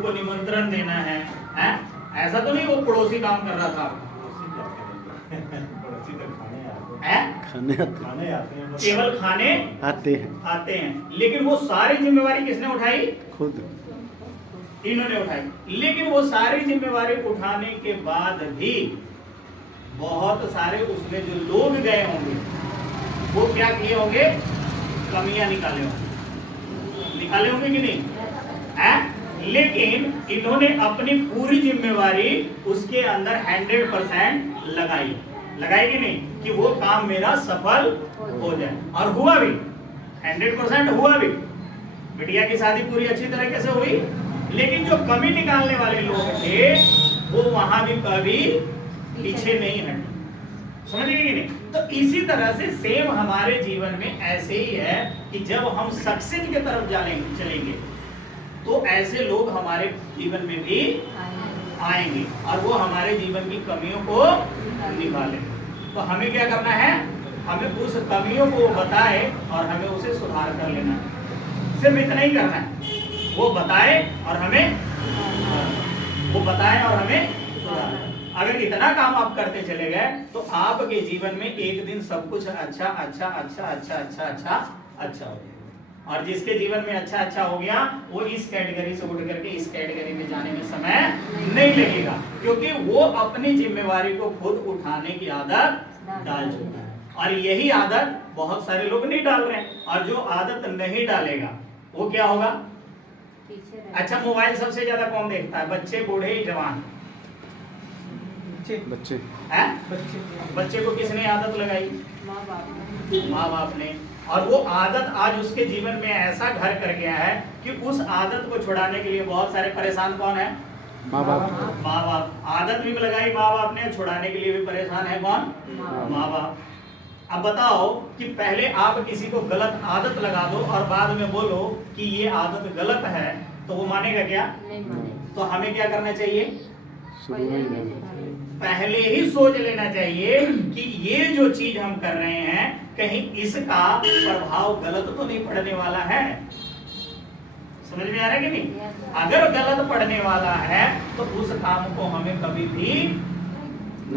लोगों को निमंत्रण देना है, हैं? ऐसा तो नहीं वो पड़ोसी काम कर रहा था, खाने आते हैं, केवल खाने आते हैं, लेकिन वो सारी जिम्मेवारी किसने उठाई? खुद इन्होंने उठाई। लेकिन वो सारी जिम्मेवारी उठाने के बाद भी बहुत सारे उसमें जो लोग गए होंगे वो क्या किए होंगे? कमियां निकाले होंगे कि नहीं है? लेकिन इन्होंने अपनी पूरी जिम्मेवारी उसके अंदर 100% लगाई कि नहीं, कि वो काम मेरा सफल हो जाए, और हुआ भी, 100% हुआ भी। बिटिया की शादी पूरी अच्छी तरीके से हुई, लेकिन जो कमी निकालने वाले लोग थे वो वहां भी कभी पीछे नहीं हटे। समझ गए कि नहीं? तो इसी तरह से सेम हमारे जीवन में ऐसे ही है कि जब हम सक्सेस की तरफ चलेंगे तो ऐसे लोग हमारे जीवन में भी आएंगे और वो हमारे जीवन की कमियों को निकालेंगे। तो हमें क्या करना है? हमें उस कमियों को बताए और हमें उसे सुधार कर लेना है। सिर्फ इतना ही करना है, वो बताए और हमें सुधार। अगर इतना काम आप करते चले गए तो आपके जीवन में एक दिन सब कुछ अच्छा हो जाएगा। और जिसके जीवन में अच्छा हो गया वो इस कैटेगरी से उठ करके इस कैटेगरी में जाने में समय नहीं लगेगा, क्योंकि वो अपनी जिम्मेवारी को खुद उठाने की आदत डाल चुका है। और यही आदत बहुत सारे लोग नहीं डाल रहे हैं, और जो आदत नहीं डालेगा वो क्या होगा? अच्छा, मोबाइल सबसे ज्यादा कौन देखता है? बच्चे, बूढ़े, जवान? बच्चे को किसने आदत लगाई? माँ बाप ने। और वो आदत आज उसके जीवन में ऐसा घर कर गया है कि उस आदत को छुड़ाने के लिए बहुत सारे परेशान कौन है? माँ बाप। आदत भी लगाई माँ बाप ने, छुड़ाने के लिए भी परेशान है कौन? माँ बाप। अब बताओ कि पहले आप किसी को गलत आदत लगा दो और बाद में बोलो कि ये आदत गलत है, तो वो मानेगा क्या? तो हमें क्या करना चाहिए? पहले ही सोच लेना चाहिए कि ये जो चीज हम कर रहे हैं कहीं इसका प्रभाव गलत तो नहीं पड़ने वाला है। समझ में आ रहा है कि नहीं? अगर गलत पड़ने वाला है तो उस काम को हमें कभी भी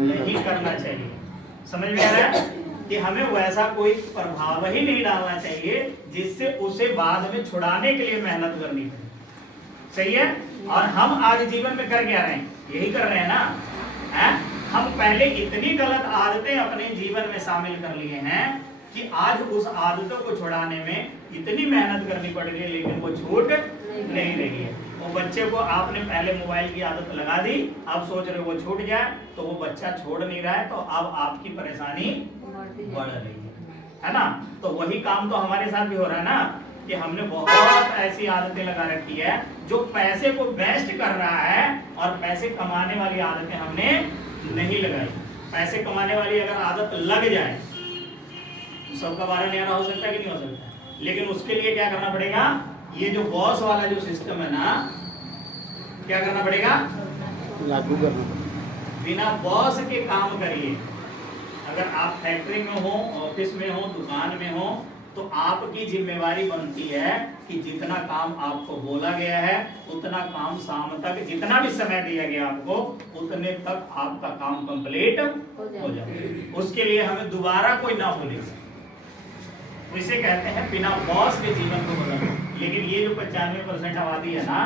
नहीं करना चाहिए। समझ में आ रहा है कि हमें वैसा कोई प्रभाव ही नहीं डालना चाहिए जिससे उसे बाद में छुड़ाने के लिए मेहनत करनी पड़े। सही है? और हम आज जीवन में कर क्या रहे हैं? यही कर रहे हैं ना। हम पहले इतनी गलत आदतें अपने जीवन में शामिल कर लिए हैं कि आज उस आदतों को छुड़ाने में इतनी मेहनत करनी पड़ गई, लेकिन वो छूट नहीं रही है। वो बच्चे को आपने पहले मोबाइल की आदत लगा दी, अब सोच रहे वो छूट जाए, तो वो बच्चा छोड़ नहीं रहा है, तो अब आपकी परेशानी बढ़ रही है ना। तो वही काम तो हमारे साथ भी हो रहा है ना, कि हमने बहुत ऐसी आदतें लगा रखी है जो पैसे को वेस्ट कर रहा है, और पैसे कमाने वाली आदतें हमने नहीं लगाई। पैसे कमाने वाली अगर आदत लग जाए तो सबका बारह न्यारा हो सकता है कि नहीं हो सकता? लेकिन उसके लिए क्या करना पड़ेगा? ये जो बॉस वाला जो सिस्टम है ना, क्या करना पड़ेगा? लागू करना। बिना बॉस के काम करिए। अगर आप फैक्ट्री में हो, ऑफिस में हो, दुकान में हो, तो आपकी जिम्मेवारी बनती है कि जितना काम आपको बोला गया है उतना काम शाम तक, जितना भी समय दिया गया आपको, उतने तक आपका काम कंप्लीट हो जाए। उसके लिए हमें दोबारा कोई ना बोले। इसे कहते हैं बिना बॉस के जीवन को बदलना। लेकिन ये जो 95% आबादी है ना,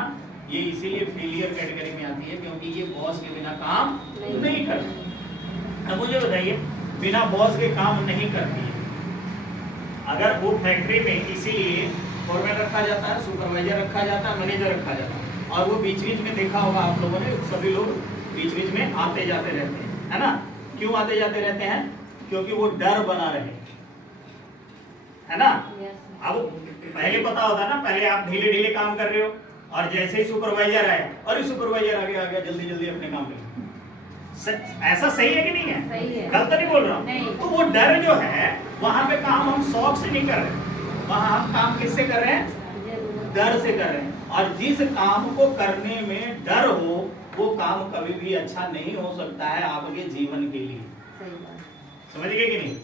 ये इसीलिए फेलियर कैटेगरी में आती है, क्योंकि ये बॉस के बिना काम नहीं करती। अब मुझे बताइए, बिना बॉस के काम नहीं करती है। अगर वो फैक्ट्री में इसीलिए फॉरमैन रखा जाता है, सुपरवाइजर रखा जाता है, मैनेजर रखा जाता है, और वो बीच बीच में देखा होगा आप लोगों ने, सभी लोग बीच बीच में आते जाते रहते हैं, है ना। क्यों आते जाते रहते हैं? क्योंकि वो डर बना रहे, है ना। अब पहले पता होता है ना, पहले आप ढीले ढीले काम कर रहे हो, और जैसे ही सुपरवाइजर आए, और सुपरवाइजर आगे आ गया, जल्दी जल्दी अपने काम करें। ऐसा सही है कि नहीं है? सही है। गलत नहीं बोल रहा हूँ। तो वो डर जो है, वहां पे काम हम शौक से नहीं कर रहे, वहां हम काम किससे कर रहे हैं? डर से कर रहे हैं। और जिस काम को करने में डर हो वो काम कभी भी अच्छा नहीं हो सकता है आपके जीवन के लिए। समझ गए कि नहीं?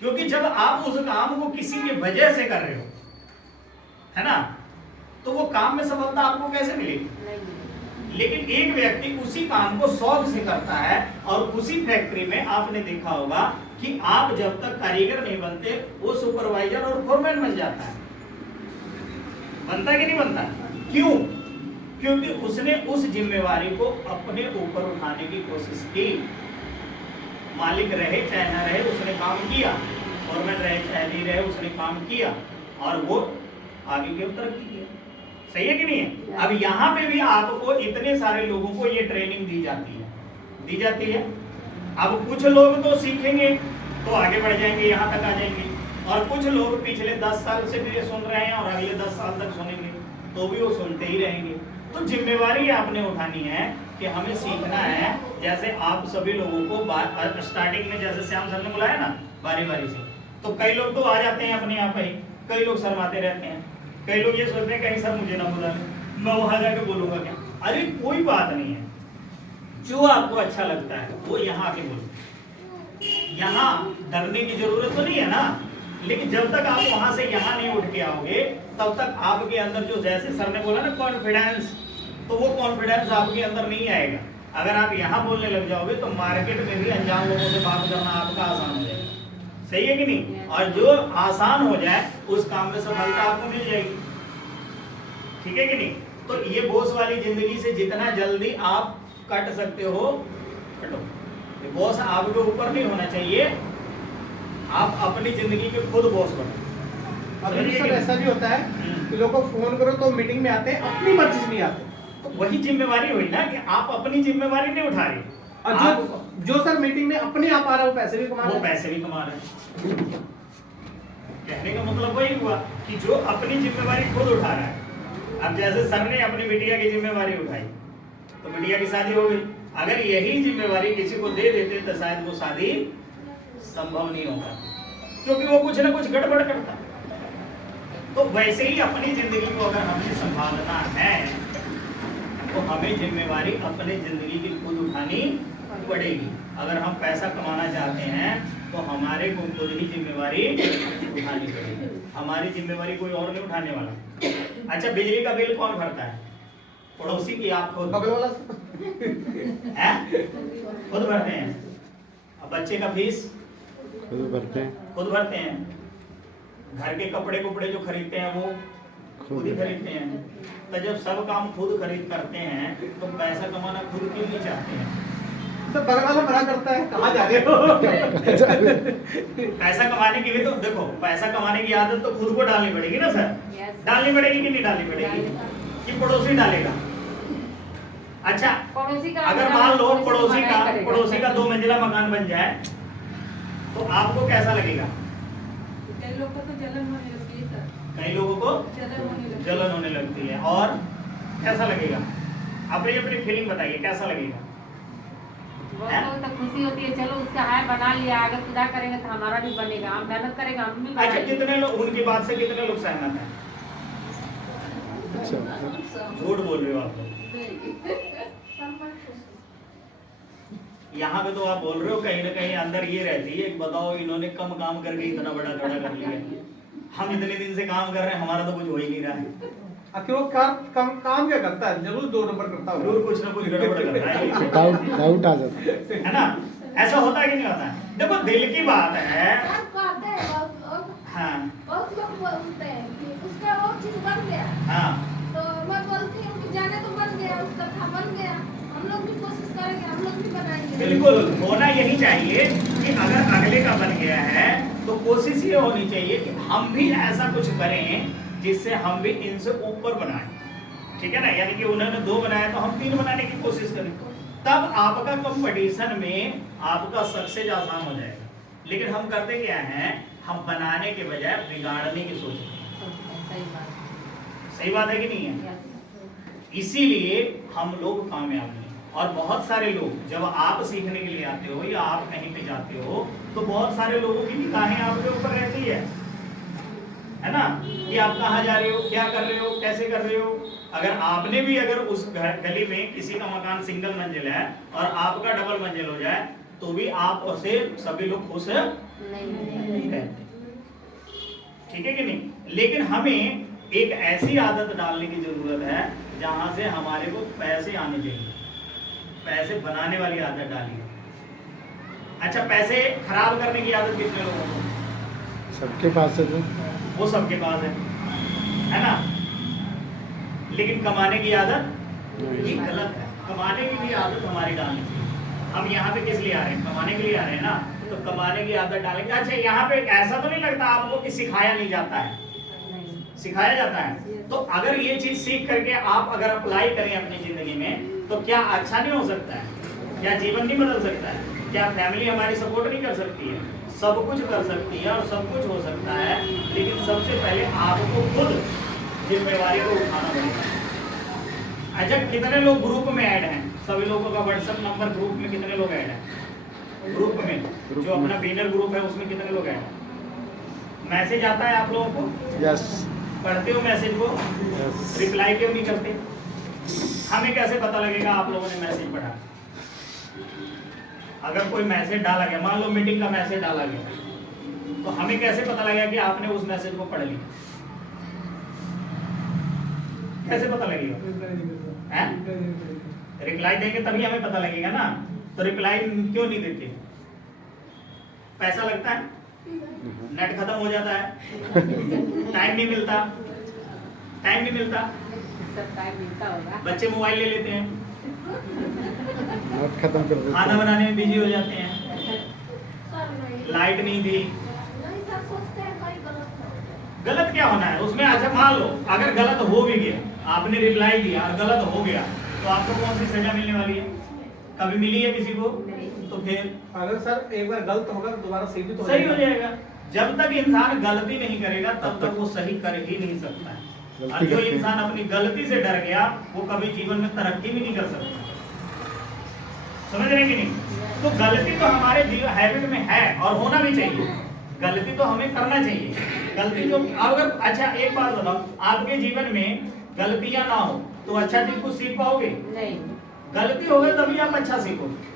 क्योंकि जब आप उस काम को किसी की वजह से कर रहे हो, है ना, तो वो काम में सफलता आपको कैसे मिलेगी? लेकिन एक व्यक्ति उसी काम को शौक से करता है, और उसी फैक्ट्री में आपने देखा होगा कि आप जब तक कारीगर नहीं बनते वो सुपरवाइजर और फोरमैन बन जाता है। बनता कि नहीं बनता? क्यों? क्योंकि उसने उस जिम्मेवारी को अपने ऊपर उठाने की कोशिश की। मालिक रहे चाहे ना रहे उसने काम किया, फोरमैन रहे चाहे नहीं रहे उसने काम किया, और वो आगे की तरक्की किया। सही है कि नहीं है? अब यहाँ पे भी आपको इतने सारे लोगों को ये ट्रेनिंग दी जाती है। अब कुछ लोग तो सीखेंगे तो आगे बढ़ जाएंगे, यहाँ तक आ जाएंगे, और कुछ लोग पिछले 10 साल से भी सुन रहे हैं और अगले 10 साल तक सुनेंगे तो भी वो सुनते ही रहेंगे। तो जिम्मेवारी आपने उठानी है कि हमें सीखना है। जैसे आप सभी लोगों को स्टार्टिंग में जैसे श्याम सर ने बुलाया ना बारी बारी से, तो कई लोग तो आ जाते हैं अपने आप ही, कई लोग शर्माते रहते हैं, कई लोग ये सोचते हैं कहीं सर मुझे ना बुला ले, मैं वहां जाके बोलूंगा क्या। अरे कोई बात नहीं है, जो आपको अच्छा लगता है वो यहाँ आके बोलो। यहाँ डरने की जरूरत तो नहीं है ना, लेकिन जब तक आप वहां से यहाँ नहीं उठ के आओगे तब तक आपके अंदर जो, जैसे सर ने बोला ना कॉन्फिडेंस, तो वो कॉन्फिडेंस आपके अंदर नहीं आएगा। अगर आप यहाँ बोलने लग जाओगे तो मार्केट में भी अनजान लोगों से बात करना आपका आसान हो जाएगा। सही है कि नहीं? और जो आसान हो जाए उस काम में सफलता आपको मिल जाएगी। ठीक है कि नहीं? तो ये बॉस वाली जिंदगी से जितना जल्दी आप कट सकते हो कटो। ये बॉस आपके ऊपर नहीं होना चाहिए, आप अपनी जिंदगी के खुद बॉस बनो। अभी सर ऐसा भी होता है कि लोग को फोन करो तो मीटिंग में आते हैं, अपनी मर्जी से नहीं आते। तो वही जिम्मेवारी हुई ना कि आप अपनी जिम्मेवारी नहीं उठा रहे। और जो सर मीटिंग में अपने आप आ रहा है वो पैसे भी कमा रहा है। वो पैसे भी कमा रहे हैं। कहने का मतलब वही हुआ कि जो अपनी जिम्मेवारी खुद उठा रहा है। अब जैसे सर ने अपनी बिटिया की जिम्मेवारी उठाई तो बिटिया की शादी हो गई। अगर यही जिम्मेवारी किसी को दे देते तो शायद वो शादी संभव नहीं होता, क्योंकि वो कुछ ना कुछ गड़बड़ करता। तो वैसे ही अपनी जिंदगी को अगर हमें संभालना है तो हमें जिम्मेवारी अपनी जिंदगी की खुद उठानी पड़ेगी। अगर हम पैसा कमाना चाहते हैं तो हमारे को खुद ही जिम्मेवारी उठानी पड़ेगी। हमारी जिम्मेवारी कोई और नहीं उठाने वाला। अच्छा, बिजली का बिल कौन भरता है? पड़ोसी की आप खुद बगल वाला खुद भरते हैं। अब बच्चे का फीस खुद भरते हैं। घर के कपड़े जो खरीदते हैं वो खुद ही खरीदते हैं। तो जब सब काम खुद खरीद करते हैं तो पैसा कमाना खुद क्यों नहीं चाहते हैं? तो बगल वाला मना करता है, कहाँ जा रहे हो? पैसा कमाने की भी तो देखो, पैसा कमाने की आदत तो खुद को डालनी पड़ेगी ना सर। डालनी पड़ेगी कि नहीं डालनी पड़ेगी? कि पड़ोसी डालेगा? अच्छा, अगर मान लो पड़ोसी का 2 मंजिला मकान बन जाए तो आपको कैसा लगेगा? कई लोगों को तो जलन होने लगती है सर। कई लोगों को जलन होने लगती है। और कैसा लगेगा? अपनी फीलिंग बताइए, कैसा लगेगा? तो खुशी होती है, चलो उसका है बना लिया, अगर खुदा करेंगे तो हमारा भी बनेगा, हम मेहनत करेंगे हम भी अच्छा, बनाएंगे। कितने लोग उनकी बात से कितने लोग सहमत हैं? झूठ बोल रहे हो आप लोग। यहाँ पे तो आप बोल रहे हो, कहीं ना कहीं अंदर ये रहती है, बताओ इन्होंने कम काम करके इतना बड़ा खड़ा कर लिया, हम इतने दिन से काम कर रहे हैं, हमारा तो कुछ हो ही नहीं रहा है। आखिर वो काम क्या करता है? जरूर 2 नंबर करता है, जरूर कुछ ना कुछ गड़बड़ कर रहा है। डाउट आ जाता है ना? ऐसा होता है कि नहीं होता है? देखो, दिल की बात है। हाँ बहुत लोग बोलते हैं कि उसका वो चीज बन गया, हाँ, तो मैं बोलती हूँ कि जाने तो बन गया, उसका था बन गया, हम लोग भी कोशिश करेंगे, हम लोग भी बनाएंगे। बिल्कुल होना यही चाहिए कि अगर अगले का बन गया है तो कोशिश ये होनी चाहिए कि हम भी ऐसा कुछ करें जिससे हम भी इनसे ऊपर बनाएं। ठीक है ना? यानी कि उन्होंने 2 बनाया तो हम 3 बनाने की कोशिश करें, तब आपका कंपटीशन में आपका सक्सेस आसान हो जाएगा। लेकिन हम करते क्या हैं, हम बनाने के बजाय बिगाड़ने की सोचते हैं। सही बात है कि नहीं है? इसीलिए हम लोग कामयाब नहीं। और बहुत सारे लोग जब आप सीखने के लिए आते हो या आप कहीं पे जाते हो तो बहुत सारे लोगों की निगाहें आपके ऊपर रहती है ना, कि आप कहाँ जा रहे हो, क्या कर रहे हो, कैसे कर रहे हो। अगर आपने भी अगर उस गली में किसी का मकान सिंगल मंजिल है और आपका डबल मंजिल हो जाए तो भी आप उसे सभी लोग खुश नहीं रहते। ठीक है कि नहीं? लेकिन हमें एक ऐसी आदत डालने की जरूरत है जहां से हमारे को पैसे आने चाहिए, पैसे बनाने वाली आदत डालिए। अच्छा, पैसे खराब करने की आदत कितने लोगों को? सबके पास है तो। वो सबके पास है ना? लेकिन कमाने की आदत ये गलत है। कमाने की भी आदत हमारी डालनी चाहिए। हम यहाँ पे किस लिए आ रहे हैं? कमाने के लिए आ रहे हैं ना, तो कमाने की आदत डालेंगे। अच्छा, यहाँ पे ऐसा तो नहीं लगता आपको कि सिखाया नहीं जाता है? सिखाया जाता है। तो अगर ये चीज सीख करके आप अगर अप्लाई करें अपनी जिंदगी में, तो क्या अच्छा नहीं हो सकता है? क्या जीवन नहीं बदल सकता है? क्या फैमिली हमारी सपोर्ट नहीं कर सकती है? सब कुछ कर सकती है और सब कुछ हो सकता है, लेकिन सबसे पहले आपको खुद जिम्मेवारी को उठाना पड़ेगा। अच्छा, कितने लोग ग्रुप में ऐड हैं? सभी लोगों का व्हाट्सएप नंबर ग्रुप में कितने लोग ऐड हैं? ग्रुप में जो अपना बिनर ग्रुप है उसमें कितने लोग ऐड हैं? मैसेज आता है आप लोगों को? यस। पढ़ते हो मैसेज को? यस। रिप्लाई क्यों नहीं करते? हमें कैसे पता लगेगा आप लोगों ने मैसेज पढ़ा? अगर कोई मैसेज डाला गया, मान लो मीटिंग का मैसेज डाला गया, तो हमें कैसे पता लगेगा कि आपने उस मैसेज को पढ़ लिया? कैसे पता लगेगा? रिप्लाई देंगे तभी हमें पता लगेगा ना। तो रिप्लाई क्यों नहीं देते? पैसा लगता है, नेट खत्म हो जाता है, टाइम नहीं मिलता, टाइम नहीं मिलता, सब टाइम मिलता होगा। बच्चे मोबाइल ले लेते हैं, नोट खत्म कर देते खाना हैं। बनाने में बिजी हो जाते हैं, सर नहीं लाइट नहीं थी। नहीं सर, सोचते हैं भाई गलत है। गलत क्या होना है उसमें? अच्छा, मान लो अगर गलत हो भी गया, आपने रिप्लाई दिया और गलत हो गया, तो आपको कौन सी सजा मिलने वाली है? कभी मिली है किसी को? तो फिर अगर सर एक बार गलत होगा तो दोबारा सही भी तो सही हो जाएगा। जब तक इंसान गलती नहीं करेगा तब तक वो सही कर ही नहीं सकता है। और जो इंसान अपनी गलती से डर गया वो कभी जीवन में तरक्की भी नहीं कर सकता। समझ रहे कि नहीं? तो गलती तो हमारे जीवन हैबिट में है और होना भी चाहिए। गलती तो हमें करना चाहिए। गलती जो अगर, अच्छा एक बात बताओ, आपके जीवन में गलतियां ना हो तो अच्छा चीज कुछ सीख पाओगे? नहीं। गलती होगी तभी आप अच्छा सीखोगे।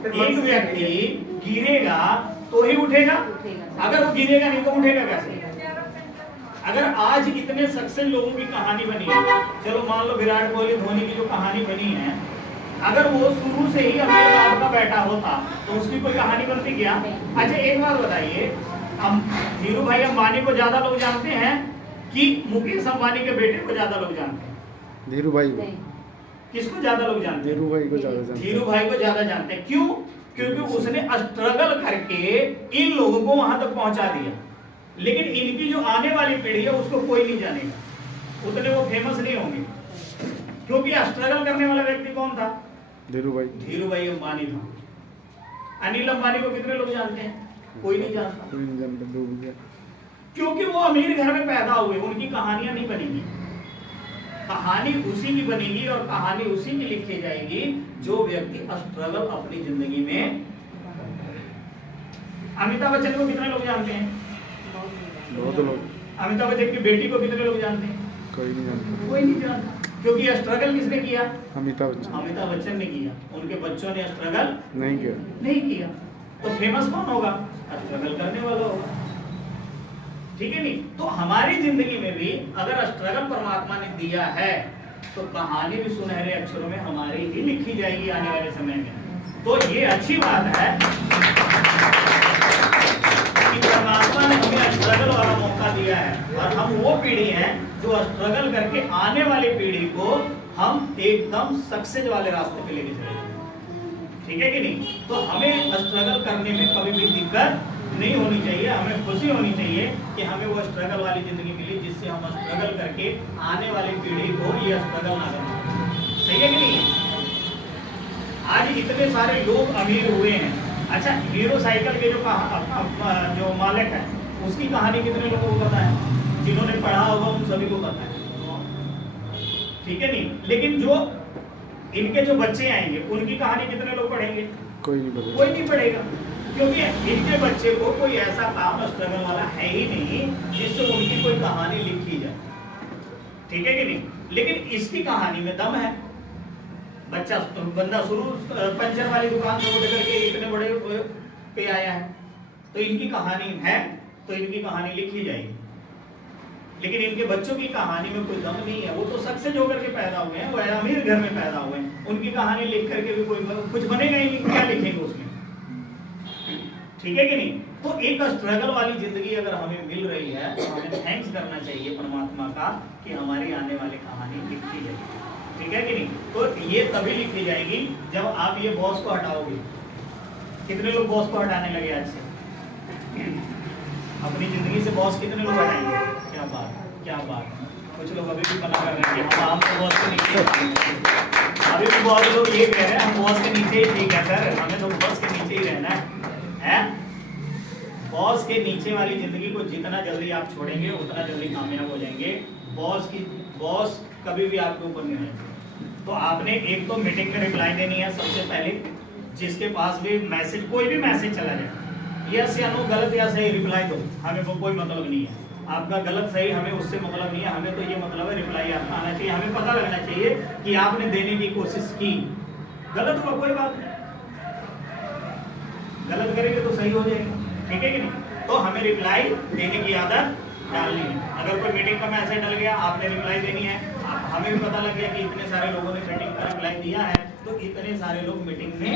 एक व्यक्ति गिरेगा तो ही उठेगा, अगर वो गिरेगा नहीं तो उठेगा कैसे? अगर आज इतने सक्सेस लोगों की कहानी बनी है, चलो मान लो विराट कोहली, धोनी की जो कहानी बनी है, अगर वो शुरू से ही अमीर बाप का बेटा होता तो उसकी कोई कहानी बनती क्या? अच्छा एक बात बताइए, हम धीरू भाई अंबानी को ज्यादा लोग जानते हैं कि मुकेश अंबानी के बेटे को ज्यादा लोग जानते हैं? धीरू भाई, किसको ज्यादा लोग जानते हैं? धीरू भाई को ज्यादा जानते हैं। धीरू भाई को ज्यादा जानते हैं। क्यों? क्योंकि उसने स्ट्रगल करके इन लोगों को वहां तक पहुंचा दिया। लेकिन इनकी जो आने वाली पीढ़ी है उसको कोई नहीं जानेगा, उतने वो फेमस नहीं होंगे। क्योंकि स्ट्रगल करने वाला व्यक्ति कौन था? धीरू भाई। धीरू भाई अंबानी था। अनिल अंबानी को कितने लोग जानते हैं? कोई नहीं जानता। कोई नहीं जानता, डूब गया। क्योंकि वो अमीर घर में पैदा हुए, उनकी कहानियां नहीं बनेगी। कहानी उसी की बनेगी और कहानी उसी की लिखी जाएगी जो व्यक्ति स्ट्रगल अपनी जिंदगी में। अमिताभ बच्चन को कितने लोग जानते हैं? बहुत लोग। अमिताभ बच्चन की बेटी को कितने लोग जानते हैं? कोई नहीं जानता। कोई नहीं जानता। क्योंकि स्ट्रगल किसने किया? अमिताभ बच्चन। अमिताभ बच्चन ने किया। उनके बच्चों ने स्ट्रगल नहीं किया। नहीं किया। तो फेमस कौन होगा? स्ट्रगल करने वाला होगा। ठीक है नहीं? तो हमारी जिंदगी में भी अगर स्ट्रगल परमात्मा ने दिया है तो कहानी भी सुनहरे अक्षरों में हमारी ही लिखी जाएगी आने वाले समय में। तो ये अच्छी बात है कि परमात्मा ने हमें स्ट्रगल वाला मौका दिया है और हम वो पीढ़ी हैं जो स्ट्रगल करके आने वाली पीढ़ी को हम एकदम सक्सेस वाले रास्ते पे लेके चलेंगे। ठीक है कि नहीं? तो हमें स्ट्रगल करने में कभी भी दिक्कत नहीं होनी चाहिए। हमें खुशी होनी चाहिए कि हमें वो स्ट्रगल वाली जिंदगी मिली जिससे हम स्ट्रगल करके आने वाली पीढ़ी को ये स्ट्रगल ना करना। सही है कि नहीं? आज इतने सारे लोग अमीर हुए हैं। अच्छा, हीरो साइकिल के जो मालिक है उसकी कहानी कितने लोगों को पता है? जिन्होंने पढ़ा होगा उन सभी को पता है। ठीक है नहीं? लेकिन जो इनके जो बच्चे आएंगे उनकी कहानी कितने लोग पढ़ेंगे? कोई नहीं पता। कोई नहीं पढ़ेगा, क्योंकि इनके बच्चे को कोई ऐसा काम स्ट्रगल वाला है ही नहीं जिससे उनकी कोई कहानी लिखी जाए। ठीक है कि नहीं? लेकिन इसकी कहानी में दम है। बंदा शुरू पंचर वाली दुकान से उठ करके इतने बड़े पे आया है, तो इनकी कहानी है, तो इनकी कहानी लिखी जाएगी। लेकिन इनके बच्चों की कहानी में कोई दम नहीं है। वो तो सक्सेस होकर के पैदा हुए हैं, वो अमीर घर में पैदा हुए हैं, उनकी कहानी लिख करके भी कोई कुछ बनेगा ही नहीं, क्या लिखेंगे उसमें? ठीक है कि नहीं? तो एक स्ट्रगल वाली जिंदगी अगर हमें मिल रही है तो हमें थैंक्स करना चाहिए परमात्मा का कि हमारी आने वाली कहानी लिखी जाएगी। ठीक है कि नहीं? तो ये तभी लिखी जाएगी जब आप ये बॉस को हटाओगे। कितने लोग बॉस को हटाने लगे आज से? अपनी जिंदगी से बॉस कितने लोग हटाएंगे? क्या बात, क्या बात। कुछ लोग अभी भी मना कर रहे हैं कि हम तो बॉस के नीचे, अभी भी बहुत लोग ये कह रहे हैं हम बॉस के नीचे ही ठीक है सर, हमें तो बॉस के नीचे ही रहना है। बॉस के नीचे वाली जिंदगी को जितना जल्दी आप छोड़ेंगे उतना जल्दी कामयाब हो जाएंगे। बॉस कभी भी आपके ऊपर नहीं रहेगा। तो आपने एक तो मीटिंग में रिप्लाई देनी है सबसे पहले, जिसके पास भी मैसेज, कोई भी मैसेज चला जाए, यस या नो, गलत या सही रिप्लाई दो, हमें वो कोई मतलब नहीं है। आपका गलत सही हमें उससे मतलब नहीं है, हमें तो ये मतलब है रिप्लाई आपका आना चाहिए। हमें पता लगना चाहिए कि आपने देने की कोशिश की। गलत हुआ कोई बात नहीं, गलत करेंगे तो सही हो जाएगा। ठीक है कि नहीं? तो हमें रिप्लाई देने की आदत डालनी है। अगर कोई मीटिंग का मैसेज डल गया, आपने रिप्लाई देनी है। हमें भी पता लग गया कि इतने सारे लोगों ने मीटिंग का रिप्लाई दिया है, तो इतने सारे लोग मीटिंग में